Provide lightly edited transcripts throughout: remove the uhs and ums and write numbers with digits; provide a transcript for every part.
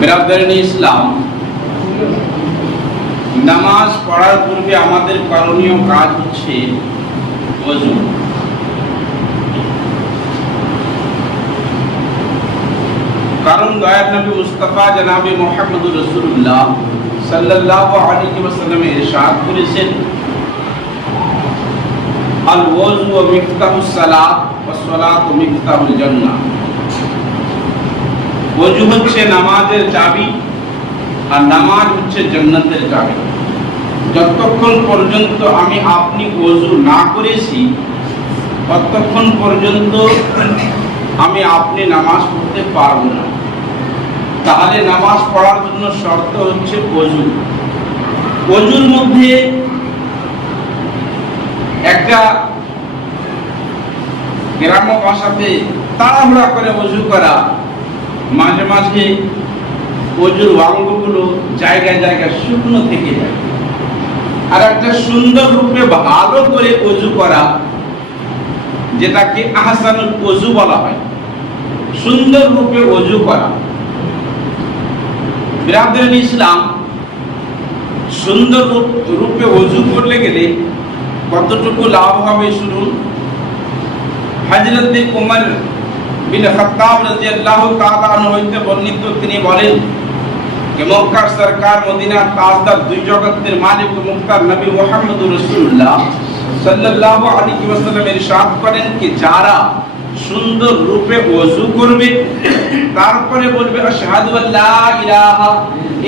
বিরাদরানি ইসলাম, নামাজ পড়ার পূর্বে আমাদের করণীয় কাজ হচ্ছে ওযু। কারণ দয়ার নবী মুস্তাফা জনাবে মুহাম্মদুর রাসূলুল্লাহ সাল্লাল্লাহু আলাইহি ওয়াসাল্লাম ইরশাদ করেছেন, আল ওযু মিফতাহুস সালাত ওয়াস সালাতু মিফতাহুল জান্নাহ। ওযু হচ্ছে নামাজের চাবি আর নামাজ হচ্ছে জান্নাতের চাবি। যতক্ষণ পর্যন্ত আমি আপনি ওযু না করেছি ততক্ষণ পর্যন্ত আমি আপনি নামাজ পড়তে পারবো না। তাহলে নামাজ পড়ার জন্য শর্ত হচ্ছে ওযু। ওযুর মধ্যে একটা গ্রাম্য ভাষাতে তাড়াহুড়া করে ওযু করা, মাঝে মাঝে ওযুর অঙ্গগুলো জায়গায় জায়গায় শুকনো থেকে যায়। আর একটা সুন্দর রূপে ভালো করে ওযু করা, যেটাকে আহসানুল ওযু বলা হয়, সুন্দর রূপে ওযু করা। বিরাদরানি ইসলাম, সুন্দর রূপে ওযু করলে গেলে কতটুকু লাভ হবে শুনুন। হযরত উমর বিন খাত্তাব রাদিয়াল্লাহু তাআলা আনহু হইতে বর্ণিত, তিনি বলেন যে মক্কার সরকার, মদিনার তাজদার, দুই জগতের মালিক মুক্তার নবী মুহাম্মদুর রাসূলুল্লাহ সাল্লাল্লাহু আলাইহি ওয়াসাল্লাম ইরশাদ করেন কি যারা সুন্দর রূপে ওযু করবে, তারপরে বলবে আশহাদু আল্লা ইলাহা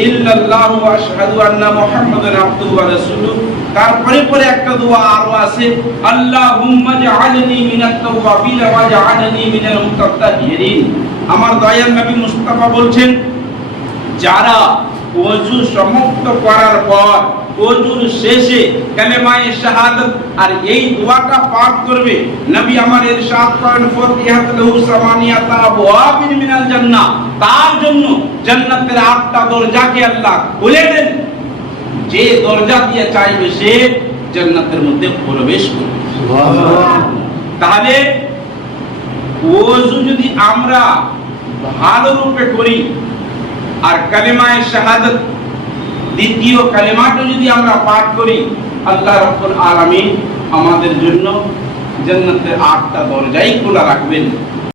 ইল্লাল্লাহু ওয়া আশহাদু আন্না মুহাম্মাদান আবদুহু ওয়া রাসূলুহু, তারপরে পরে একটা দোয়া আরো আছে, আল্লাহুম্মা জাআলনি মিনাত তাওয়াবিন ওয়া জাআলনি মিনাল মুতাতাহহিরিন। আমার দয়ার নবী মুস্তাফা বলছেন, যারা ওযু সমাপ্ত করার পর ওযুর শেষে কালেমায়ে শাহাদাত আর এই দোয়াটা পাঠ করবে, নবী আমার ইরশাদ করেন ফাতিহাত লাহু সামানিয়াতা আবওয়াবিন মিনাল জান্নাহ, তার জন্য জান্নাতের 8টা দরজাকে আল্লাহ খুলে দেন। যে দরজা দিয়ে চাইবে সে জান্নাতের মধ্যে প্রবেশ করবে। সুবহানাল্লাহ। তাহলে ওযু যদি আমরা ভালো রূপে করি আর কালেমায়ে শাহাদাত দ্বিতীয় কালেমাটা যদি আমরা পাঠ করি, আল্লাহ রাব্বুল আলামিন আমাদের জন্য জান্নাতের 8টা দরজাই খোলা রাখবেন।